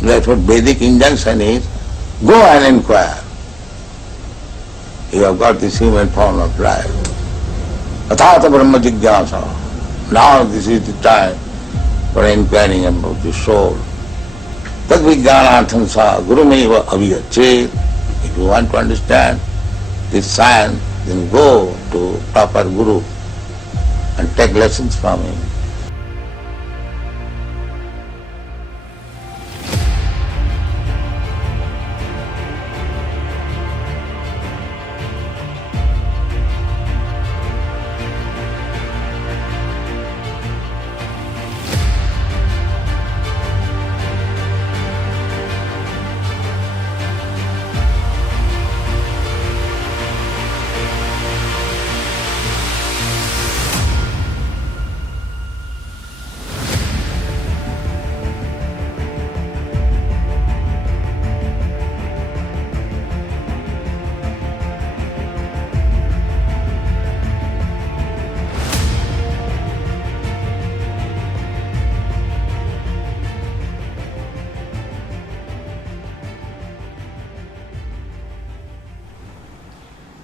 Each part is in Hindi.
Therefore, Vedic injunction is, go and inquire. You have got this human form of life. Athata Brahma Jigyasa. Now this is the time for inquiring about the soul. Tad vijnanartham sa gurumeva aviyachet. If you want to understand this science, then go to proper guru and take lessons from him.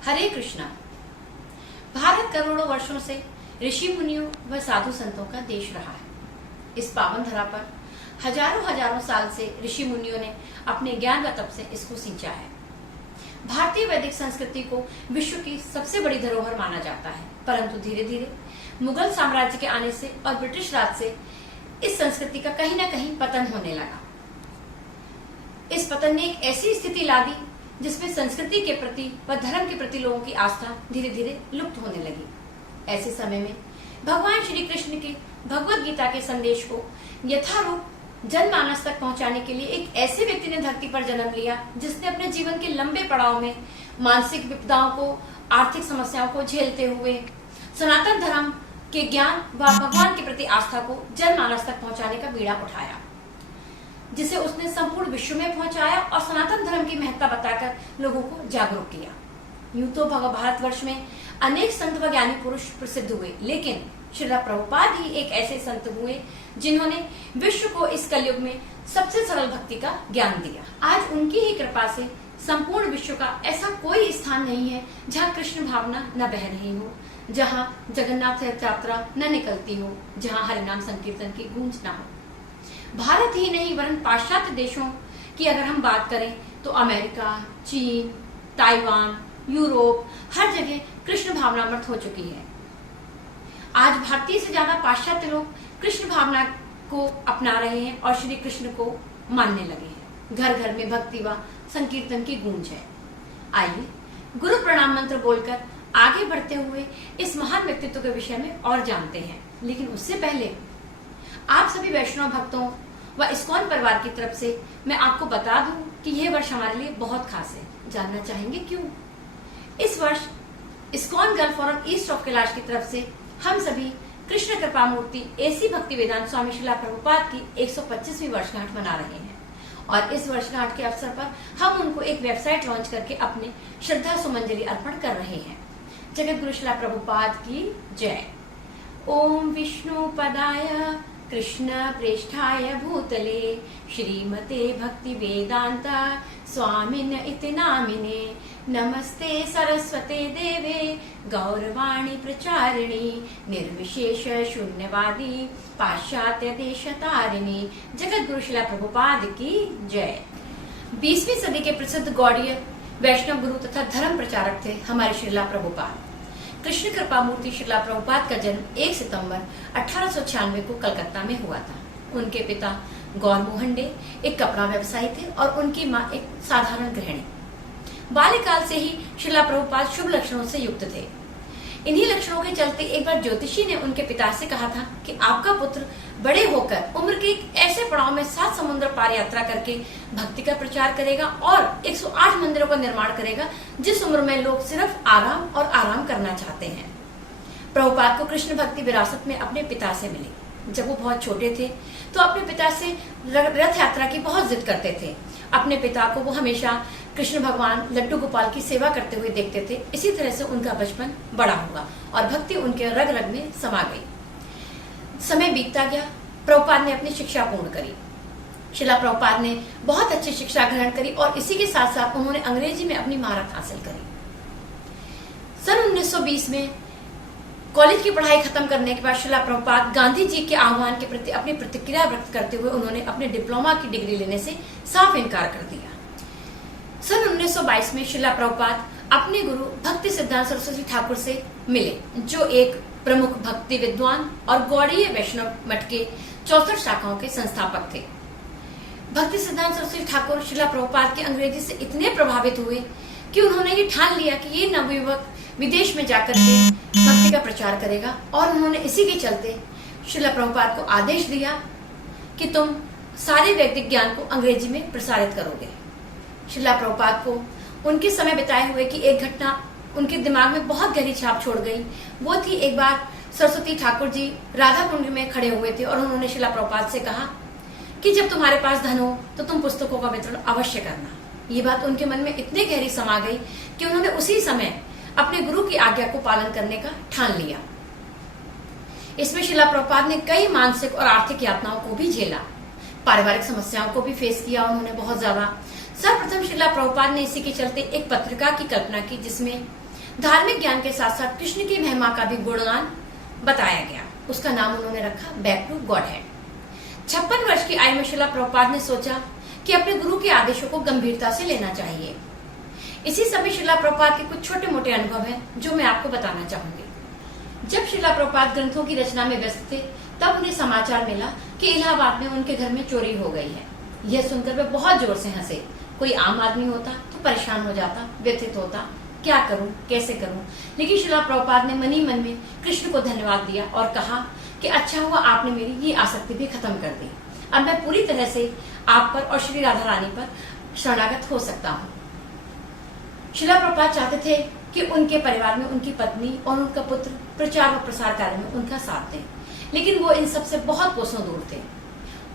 हरे कृष्णा। भारत करोड़ों वर्षों से ऋषि मुनियों व साधु संतों का देश रहा है। इस पावन धरा पर हजारों हजारों साल से ऋषि मुनियों ने अपने ज्ञान व तप से इसको सींचा है। भारतीय वैदिक संस्कृति को विश्व की सबसे बड़ी धरोहर माना जाता है, परंतु धीरे धीरे मुगल साम्राज्य के आने से और ब्रिटिश राज से इस संस्कृति का कहीं न कहीं पतन होने लगा। इस पतन ने एक ऐसी स्थिति ला दी जिसमें संस्कृति के प्रति व धर्म के प्रति लोगों की आस्था धीरे धीरे लुप्त होने लगी। ऐसे समय में भगवान श्री कृष्ण के भगवत गीता के संदेश को यथारूप जनमानस तक पहुंचाने के लिए एक ऐसे व्यक्ति ने धरती पर जन्म लिया जिसने अपने जीवन के लंबे पड़ाव में मानसिक विपदाओं को, आर्थिक समस्याओं को झेलते हुए सनातन धर्म के ज्ञान व भगवान के प्रति आस्था को जनमानस तक पहुंचाने का बीड़ा उठाया, जिसे उसने संपूर्ण विश्व में पहुंचाया और सनातन धर्म की महत्ता बताकर लोगों को जागरूक किया। यूं तो भारतवर्ष में अनेक संत व ज्ञानी पुरुष प्रसिद्ध हुए, लेकिन श्रील प्रभुपाद ही एक ऐसे संत हुए जिन्होंने विश्व को इस कलयुग में सबसे सरल भक्ति का ज्ञान दिया। आज उनकी ही कृपा से संपूर्ण विश्व का ऐसा कोई स्थान नहीं है जहाँ कृष्ण भावना न बह रही हो, जहाँ जगन्नाथ यात्रा न निकलती हो, जहाँ हरिनाम संकीर्तन की गूंज न हो। भारत ही नहीं वरन पाश्चात्य देशों की अगर हम बात करें तो अमेरिका, चीन, ताइवान, यूरोप, हर जगह कृष्ण भावनामृत हो चुकी है। आज भारतीय से ज्यादा पाश्चात्य लोग कृष्ण भावना को अपना रहे हैं और श्री कृष्ण को मानने लगे हैं। घर घर में भक्ति व संकीर्तन की गूंज है। आइए गुरु प्रणाम मंत्र बोलकर आगे बढ़ते हुए इस महान व्यक्तित्व के विषय में और जानते हैं। लेकिन उससे पहले आप सभी वैष्णव भक्तों व इस्कॉन परिवार की तरफ से मैं आपको बता दूं कि यह वर्ष हमारे लिए बहुत खास है। जानना चाहेंगे क्यों? इस वर्ष ISKCON girl forum east of Kailash की तरफ से हम सभी कृष्ण कृपा मूर्ति एसी भक्ति वेदांत स्वामी श्रील प्रभुपाद की 125वीं वर्षगांठ मना रहे हैं और इस वर्षगांठ के अवसर पर हम उनको एक वेबसाइट लॉन्च करके अपने श्रद्धा सुमंजलि अर्पण कर रहे हैं। जगत गुरु श्रील प्रभुपाद की जय। ओम विष्णु पदाय कृष्ण प्रेष्ठाय भूतले श्रीमते भक्ति वेदांत स्वामिन इति नामिने नमस्ते सरस्वते देवे गौरवाणी प्रचारिणी निर्विशेष शून्यवादी पाश्चात्य देश तारिणी। जगत गुरु श्रील प्रभुपाद की जय। 20वीं सदी के प्रसिद्ध गौड़ीय वैष्णव गुरु तथा धर्म प्रचारक थे हमारे श्रील प्रभुपाद। कृष्ण कृपा मूर्ति श्रील प्रभुपाद का जन्म 1 सितंबर 1896 को कलकत्ता में हुआ था। उनके पिता गौर मोहन डे एक कपड़ा व्यवसायी थे और उनकी मां एक साधारण गृहिणी। बाल्यकाल से ही श्रील प्रभुपाद शुभ लक्षणों से युक्त थे। इन्हीं लक्षणों के चलते एक बार ज्योतिषी ने उनके पिता से कहा था कि आपका पुत्र बड़े होकर उम्र के एक ऐसे पड़ाव में 7 समुद्र पार यात्रा करके भक्ति का प्रचार करेगा और 108 मंदिरों का निर्माण करेगा, जिस उम्र में लोग सिर्फ आराम और आराम करना चाहते हैं। प्रभुपाद को कृष्ण भक्ति विरासत में अपने पिता से मिली। जब वो बहुत छोटे थे तो अपने पिता से रथ यात्रा की बहुत जिद करते थे। अपने पिता को वो हमेशा कृष्ण भगवान लड्डू गोपाल की सेवा करते हुए देखते थे। इसी तरह से उनका बचपन बड़ा हुआ और भक्ति उनके रग रग में समा गई। समय बीतता गया, प्रभुपाद ने अपनी शिक्षा पूर्ण करी। शिला प्रभुपाद ने बहुत अच्छी शिक्षा ग्रहण करी और इसी के साथ साथ उन्होंने अंग्रेजी में अपनी महारत हासिल करी। सन 1920 में कॉलेज की पढ़ाई खत्म करने के बाद शिला प्रभुपाद गांधी जी के आह्वान के प्रति अपनी प्रतिक्रिया व्यक्त करते हुए उन्होंने अपने डिप्लोमा की डिग्री लेने से साफ इनकार कर दिया। सन 1922 में शिला प्रभुपाद अपने गुरु भक्ति सिद्धांत सरस्वती ठाकुर से मिले, जो एक प्रमुख भक्ति विद्वान और गौड़ीय वैष्णव मठ के 64 शाखाओं के संस्थापक थे। भक्ति सिद्धांत सरस्वती ठाकुर शिला प्रभुपाद की अंग्रेजी से इतने प्रभावित हुए कि उन्होंने ये ठान लिया कि ये नवयुवक विदेश में जाकर के भक्ति का प्रचार करेगा, और उन्होंने इसी के चलते शिला प्रभुपाद को आदेश दिया कि तुम सारे वैदिक ज्ञान को अंग्रेजी में प्रसारित करोगे। शिला प्रभुपाद को उनके समय बिताए हुए की एक घटना उनके दिमाग में बहुत गहरी छाप छोड़ गई। वो थी, एक बार सरस्वती ठाकुर जी राधा कुंड में खड़े हुए थे और उन्होंने शिला प्रभुपाद से कहा कि जब तुम्हारे पास धन हो तो तुम पुस्तकों का वितरण अवश्य करना। ये बात उनके मन में इतनी गहरी समा गई कि उन्होंने उसी समय अपने गुरु की आज्ञा को पालन करने का ठान लिया। इसमें शिला प्रभुपाद ने कई मानसिक और आर्थिक यातनाओं को भी झेला, पारिवारिक समस्याओं को भी फेस किया उन्होंने बहुत ज्यादा। सर्वप्रथम शिला प्रभुपाद ने इसी के चलते एक पत्रिका की कल्पना की जिसमें धार्मिक ज्ञान के साथ साथ कृष्ण की महिमा का भी गुणगान बताया गया। उसका नाम उन्होंने रखा बैक टू गॉड हेड। 56 वर्ष की आयु में शिला प्रभुपाद ने सोचा कि अपने गुरु के आदेशों को गंभीरता से लेना चाहिए। इसी समय शिला प्रभुपाद के कुछ छोटे मोटे अनुभव हैं जो मैं आपको बताना चाहूंगी। जब शिला प्रभुपाद ग्रंथों की रचना में व्यस्त थे तब उन्हें समाचार मिला कि इलाहाबाद में उनके घर में चोरी हो गई है। यह सुनकर वे बहुत जोर से हंसे। कोई आम आदमी होता तो परेशान हो जाता, व्यथित होता, क्या करूं, कैसे करूं। लेकिन शिला प्रभुपाद ने मन ही मन में कृष्ण को धन्यवाद दिया और कहा कि अच्छा हुआ आपने मेरी ये आसक्ति भी खत्म कर दी। अब मैं पूरी तरह से आप पर और श्री राधा रानी पर शरणागत हो सकता हूँ। शिला प्रभुपाद चाहते थे कि उनके परिवार में उनकी पत्नी और उनका पुत्र प्रचार और प्रसार कार्य में उनका साथ दें, लेकिन वो इन सबसे बहुत कोसों दूर थे।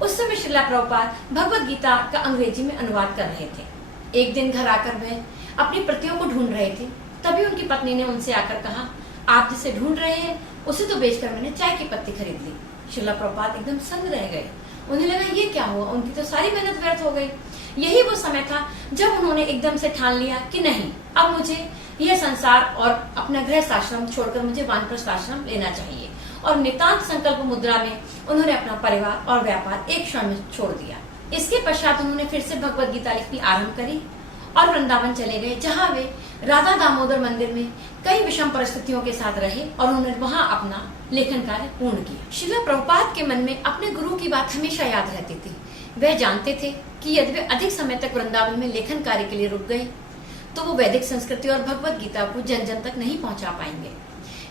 उस समय शिला प्रभुपाद भगवद गीता का अंग्रेजी में अनुवाद कर रहे थे। एक दिन घर आकर वह अपनी प्रतियों को ढूंढ रहे थे, तभी उनकी पत्नी ने उनसे आकर कहा, आप जिसे ढूंढ रहे हैं उसे तो बेचकर मैंने चाय की पत्ती खरीद ली। शिला प्रभुपाद एकदम संग रह गए। उन्हें लगा ये क्या हुआ, उनकी तो सारी मेहनत व्यर्थ हो गई। यही वो समय था जब उन्होंने एकदम से ठान लिया कि नहीं, अब मुझे यह संसार और अपना गृहस्थ आश्रम छोड़कर मुझे वानप्रस्थ आश्रम लेना चाहिए। और नितांत संकल्प मुद्रा में उन्होंने अपना परिवार और व्यापार एक क्षण में छोड़ दिया। इसके पश्चात उन्होंने फिर से भगवद गीता लिखनी आरंभ करी और वृंदावन चले गए, जहाँ वे राधा दामोदर मंदिर में कई विषम परिस्थितियों के साथ रहे और उन्होंने वहां अपना लेखन कार्य पूर्ण किया। शिला प्रभुपाद के मन में अपने गुरु की बात हमेशा याद रहती थी। वह जानते थे कि यदि वे अधिक समय तक वृंदावन में लेखन कार्य के लिए रुक गए तो वो वैदिक संस्कृति और भगवद गीता को जन जन तक नहीं पहुंचा पाएंगे।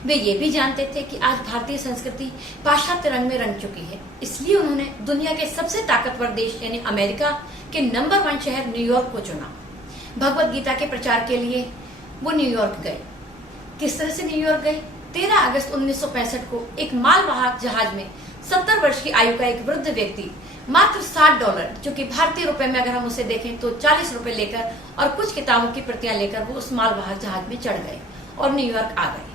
वे ये भी जानते थे कि आज भारतीय संस्कृति पाश्चात्य रंग में रंग चुकी है। इसलिए उन्होंने दुनिया के सबसे ताकतवर देश यानी अमेरिका के नंबर 1 शहर न्यूयॉर्क को चुना। भगवद गीता के प्रचार के लिए वो न्यूयॉर्क गए। किस तरह से न्यूयॉर्क गए? 13 अगस्त 1965 को एक मालवाहक जहाज में 70 वर्ष की आयु का एक वृद्ध व्यक्ति मात्र $60, जो कि भारतीय रुपए में अगर हम उसे देखें तो 40 रुपए लेकर और कुछ किताबों की प्रतियां लेकर वो उस मालवाहक जहाज में चढ़ गए और न्यूयॉर्क आ गए।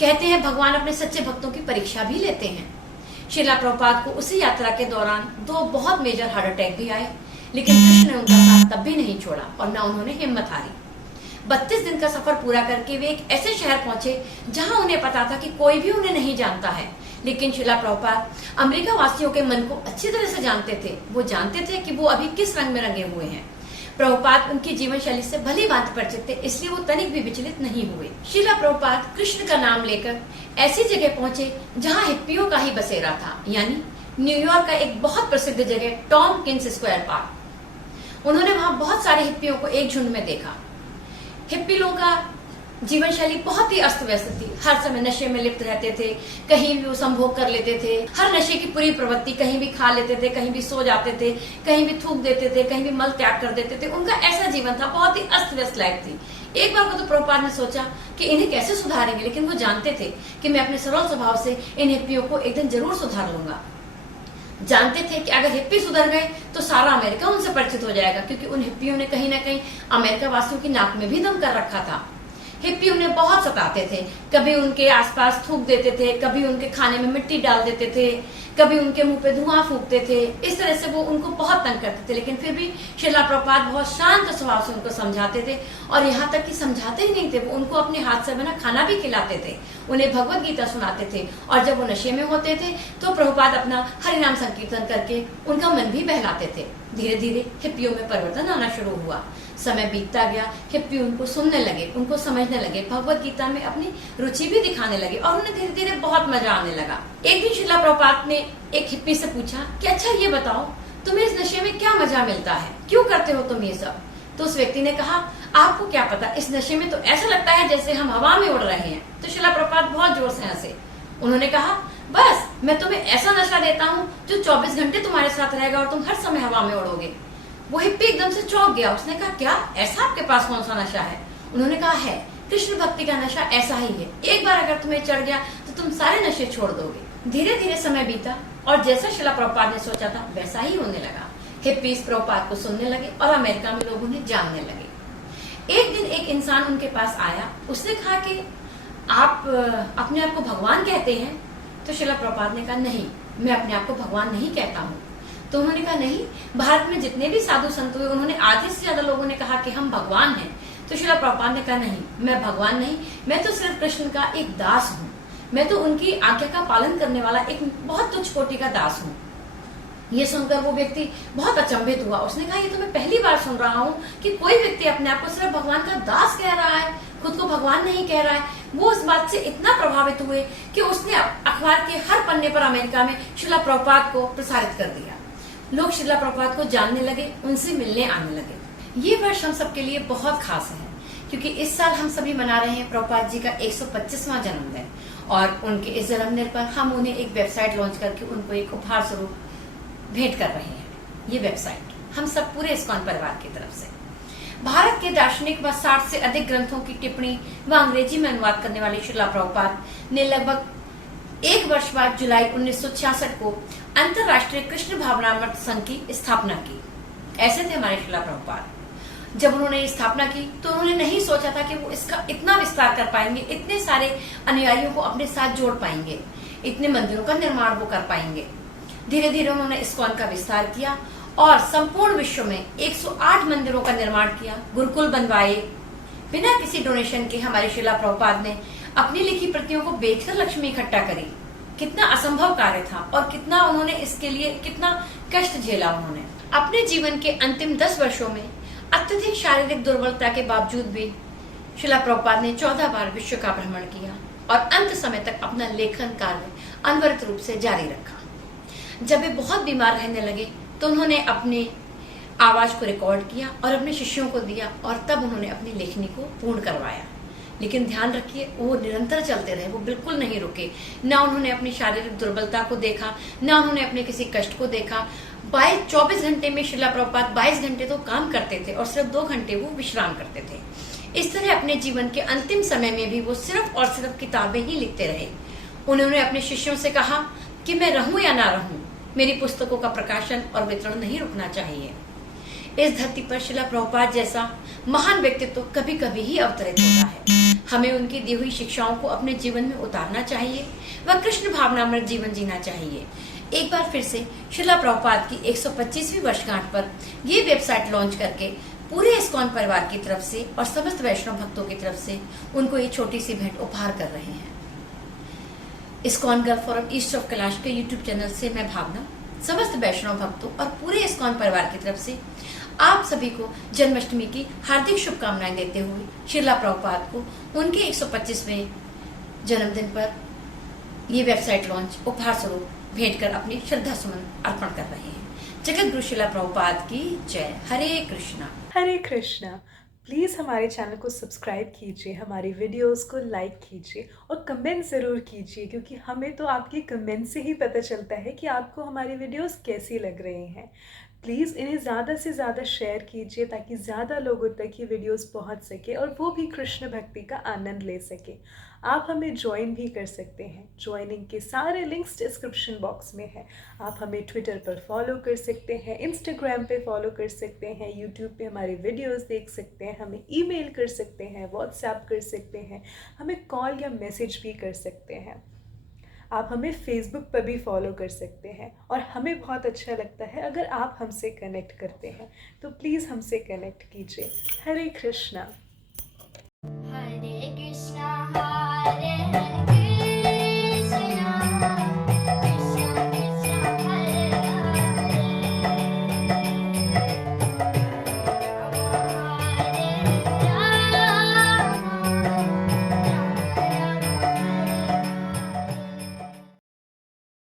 कहते हैं भगवान अपने सच्चे भक्तों की परीक्षा भी लेते हैं। शिला प्रभुपाद को उसी यात्रा के दौरान 2 बहुत मेजर हार्ट अटैक भी आए, लेकिन कृष्ण ने उनका साथ तब भी नहीं छोड़ा और न उन्होंने हिम्मत हारी। 32 दिन का सफर पूरा करके वे एक ऐसे शहर पहुंचे जहां उन्हें पता था कि कोई भी उन्हें नहीं जानता है, लेकिन शिला प्रभुपाद अमेरिका वासियों के मन को अच्छी तरह से जानते थे। वो जानते थे कि वो अभी किस रंग में रंगे हुए हैं। प्रभुपाद उनकी जीवन शैली से भली भांति परिचित थे, इसलिए वो तनिक भी विचलित नहीं हुए। शिला प्रभुपाद कृष्ण का नाम लेकर ऐसी जगह पहुंचे जहां हिप्पियों का ही बसेरा था, यानी न्यूयॉर्क का एक बहुत प्रसिद्ध जगह टॉमकिंस स्क्वायर पार्क। उन्होंने वहां बहुत सारे हिप्पियों को एक झुंड में देखा। हिप्पी लोगों का जीवन शैली बहुत ही अस्त व्यस्त थी। हर समय नशे में लिप्त रहते थे, कहीं भी वो संभोग कर लेते थे, हर नशे की पूरी प्रवृत्ति, कहीं भी खा लेते थे, कहीं भी सो जाते थे, कहीं भी थूक देते थे, कहीं भी मल त्याग कर देते थे। उनका ऐसा जीवन था, बहुत ही अस्त व्यस्त लाइफ थी। एक बार को तो प्रभुपाद ने सोचा कि इन्हें कैसे सुधारेंगे, लेकिन वो जानते थे कि मैं अपने सरल स्वभाव से इन हिप्पियों को एक दिन जरूर सुधार लूंगा। जानते थे कि अगर हिप्पी सुधर गए तो सारा अमेरिका उनसे परिचित हो जाएगा, क्योंकि उन हिप्पियों ने कहीं ना कहीं अमेरिका वासियों की नाक में भी दम कर रखा था। हिप्पी उन्हें बहुत सताते थे। कभी उनके आसपास थूक देते थे, कभी उनके खाने में मिट्टी डाल देते थे, कभी उनके मुंह पे धुआं फूकते थे। इस तरह से वो उनको बहुत तंग करते थे, लेकिन फिर भी श्रीला प्रभुपाद बहुत शांत स्वभाव से उनको समझाते थे। और यहाँ तक कि समझाते ही नहीं थे, वो उनको अपने हाथ से बना खाना भी खिलाते थे, उन्हें भगवत गीता सुनाते थे। और जब वो नशे में होते थे तो प्रभुपाद अपना हरिनाम संकीर्तन करके उनका मन भी बहलाते थे। धीरे धीरे हिप्पियों में परिवर्तन आना शुरू हुआ। समय बीतता गया, हिप्पी उनको सुनने लगे, उनको समझने लगे, भगवत गीता में अपनी रुचि भी दिखाने लगे और उन्हें धीरे धीरे बहुत मजा आने लगा। एक दिन श्रीला प्रभुपाद ने एक हिप्पी से पूछा कि अच्छा ये बताओ, तुम्हें इस नशे में क्या मजा मिलता है, क्यों करते हो तुम ये सब? तो उस व्यक्ति ने कहा, आपको क्या पता, इस नशे में तो ऐसा लगता है जैसे हम हवा में उड़ रहे हैं। तो श्रीला प्रभुपाद बहुत जोर से हंसे। उन्होंने कहा, बस मैं तुम्हें ऐसा नशा देता हूँ जो 24 घंटे तुम्हारे साथ रहेगा और तुम हर समय हवा में उड़ोगे। वो हिप्पी एकदम से चौंक गया। उसने कहा, क्या ऐसा आपके पास कौन सा नशा है? उन्होंने कहा, है, कृष्ण भक्ति का नशा ऐसा ही है। एक बार अगर तुम्हें चढ़ गया तो तुम सारे नशे छोड़ दोगे। धीरे धीरे समय बीता और जैसा श्रीला प्रभुपाद ने सोचा था वैसा ही होने लगा। हिप्पी इस प्रभुपाद को सुनने लगे और अमेरिका में लोग उन्हें जानने लगे। एक दिन एक इंसान उनके पास आया। उसने कहा कि आप अपने आप को भगवान कहते हैं? तो श्रीला प्रभुपाद ने कहा, नहीं, मैं अपने आप को भगवान नहीं कहता हूँ। तो उन्होंने कहा, नहीं, भारत में जितने भी साधु संत हुए उन्होंने आधे से ज्यादा लोगों ने कहा कि हम भगवान हैं। तो श्रीला प्रभुपाद ने कहा, नहीं, मैं भगवान नहीं, मैं तो सिर्फ कृष्ण का एक दास हूँ। मैं तो उनकी आज्ञा का पालन करने वाला एक बहुत तुच्छ कोटि का दास हूँ। ये सुनकर वो व्यक्ति बहुत अचंभित हुआ। उसने कहा, ये तो मैं पहली बार सुन रहा हूँ कि कोई व्यक्ति अपने आप को सिर्फ भगवान का दास कह रहा है, खुद को भगवान नहीं कह रहा है। वो इस बात से इतना प्रभावित हुए कि उसने अखबार के हर पन्ने पर अमेरिका में श्रीला प्रभुपाद को प्रसारित कर दिया। लोग श्रीला प्रभुपाद को जानने लगे, उनसे मिलने आने लगे। ये वर्ष हम सबके लिए बहुत खास है क्योंकि इस साल हम सभी मना रहे हैं प्रभुपाद जी का 125वां जन्मदिन। और उनके इस जन्मदिन पर हम उन्हें एक वेबसाइट लॉन्च करके उनको एक उपहार स्वरूप भेंट कर रहे हैं। ये वेबसाइट हम सब पूरे इस्कॉन परिवार की तरफ से भारत के दार्शनिक व 60 से अधिक ग्रंथों की टिप्पणी व अंग्रेजी में अनुवाद करने वाले श्रीला प्रभुपाद ने लगभग एक वर्ष बाद जुलाई 1966 को अंतरराष्ट्रीय कृष्ण भावनामृत संघ की स्थापना की। ऐसे थे हमारे श्रीला प्रभुपाद। जब उन्होंने स्थापना की तो उन्होंने नहीं सोचा था कि वो इसका इतना विस्तार कर पाएंगे, इतने सारे अनुयायियों को अपने साथ जोड़ पाएंगे, इतने मंदिरों का निर्माण वो कर पाएंगे। धीरे धीरे उन्होंने इस्कॉन का विस्तार किया और संपूर्ण विश्व में 108 मंदिरों का निर्माण किया, गुरुकुल बनवाए। बिना किसी डोनेशन के हमारे श्रीला प्रभुपाद ने अपनी लिखी प्रतियों को बेचकर लक्ष्मी इकट्ठा करी। कितना असंभव कार्य था और कितना उन्होंने इसके लिए कितना कष्ट झेला। उन्होंने अपने जीवन के अंतिम 10 वर्षों में अत्यधिक शारीरिक दुर्बलता के बावजूद भी श्रीला प्रभुपाद ने 14 बार विश्व का भ्रमण किया और अंत समय तक अपना लेखन कार्य अनवरत रूप से जारी रखा। जब वे बहुत बीमार रहने लगे तो उन्होंने अपने आवाज को रिकॉर्ड किया और अपने शिष्यों को दिया और तब उन्होंने अपनी लेखनी को पूर्ण करवाया। लेकिन ध्यान रखिए, वो निरंतर चलते रहे, वो बिल्कुल नहीं रुके। ना उन्होंने अपनी शारीरिक दुर्बलता को देखा, ना उन्होंने अपने किसी कष्ट को देखा। 24 घंटे में श्रीला प्रभुपाद 22 घंटे तो काम करते थे और सिर्फ 2 घंटे वो विश्राम करते थे। इस तरह अपने जीवन के अंतिम समय में भी वो सिर्फ और सिर्फ किताबें ही लिखते रहे। उन्होंने अपने शिष्यों से कहा कि मैं रहूं या ना रहूं, मेरी पुस्तकों का प्रकाशन और वितरण नहीं रुकना चाहिए। इस धरती पर श्रीला प्रभुपाद जैसा महान व्यक्तित्व कभी कभी ही अवतरित होता है। हमें उनकी दी हुई शिक्षाओं को अपने जीवन में उतारना चाहिए व कृष्ण भावनामृत जीवन जीना चाहिए। एक बार फिर से श्रीला प्रभुपाद की 125वीं वर्षगांठ पर ये वेबसाइट लॉन्च करके पूरे इस्कॉन परिवार की तरफ से और समस्त वैष्णव भक्तों की तरफ से उनको ये छोटी सी भेंट उपहार कर रहे हैं। ISKCON girl forum east of Kailash के यूट्यूब चैनल से मैं भावना समस्त वैष्णव भक्तों और पूरे इस्कॉन परिवार की तरफ से आप सभी को जन्माष्टमी की हार्दिक शुभकामनाएं देते हुए श्रीला प्रभुपाद को उनके 125वें जन्मदिन पर ये वेबसाइट लॉन्च उपहार स्वरूप भेंट कर अपनी श्रद्धा सुमन अर्पण कर रहे हैं। जगत गुरु श्रीला प्रभुपाद की जय। हरे कृष्णा। हरे कृष्णा। प्लीज़ हमारे चैनल को सब्सक्राइब कीजिए, हमारी वीडियोस को लाइक कीजिए और कमेंट ज़रूर कीजिए, क्योंकि हमें तो आपके कमेंट से ही पता चलता है कि आपको हमारी वीडियोस कैसी लग रही हैं। प्लीज़ इन्हें ज़्यादा से ज़्यादा शेयर कीजिए ताकि ज़्यादा लोगों तक ये वीडियोस पहुंच सके और वो भी कृष्ण भक्ति का आनंद ले सके। आप हमें ज्वाइन भी कर सकते हैं, ज्वाइनिंग के सारे लिंक्स डिस्क्रिप्शन बॉक्स में है। आप हमें ट्विटर पर फॉलो कर सकते हैं, इंस्टाग्राम पे फॉलो कर सकते हैं, यूट्यूब पे हमारे वीडियोस देख सकते हैं, हमें ईमेल कर सकते हैं, व्हाट्सएप कर सकते हैं, हमें कॉल या मैसेज भी कर सकते हैं। आप हमें फेसबुक पर भी फॉलो कर सकते हैं और हमें बहुत अच्छा लगता है अगर आप हमसे कनेक्ट करते हैं, तो प्लीज़ हमसे कनेक्ट कीजिए। हरे कृष्णा।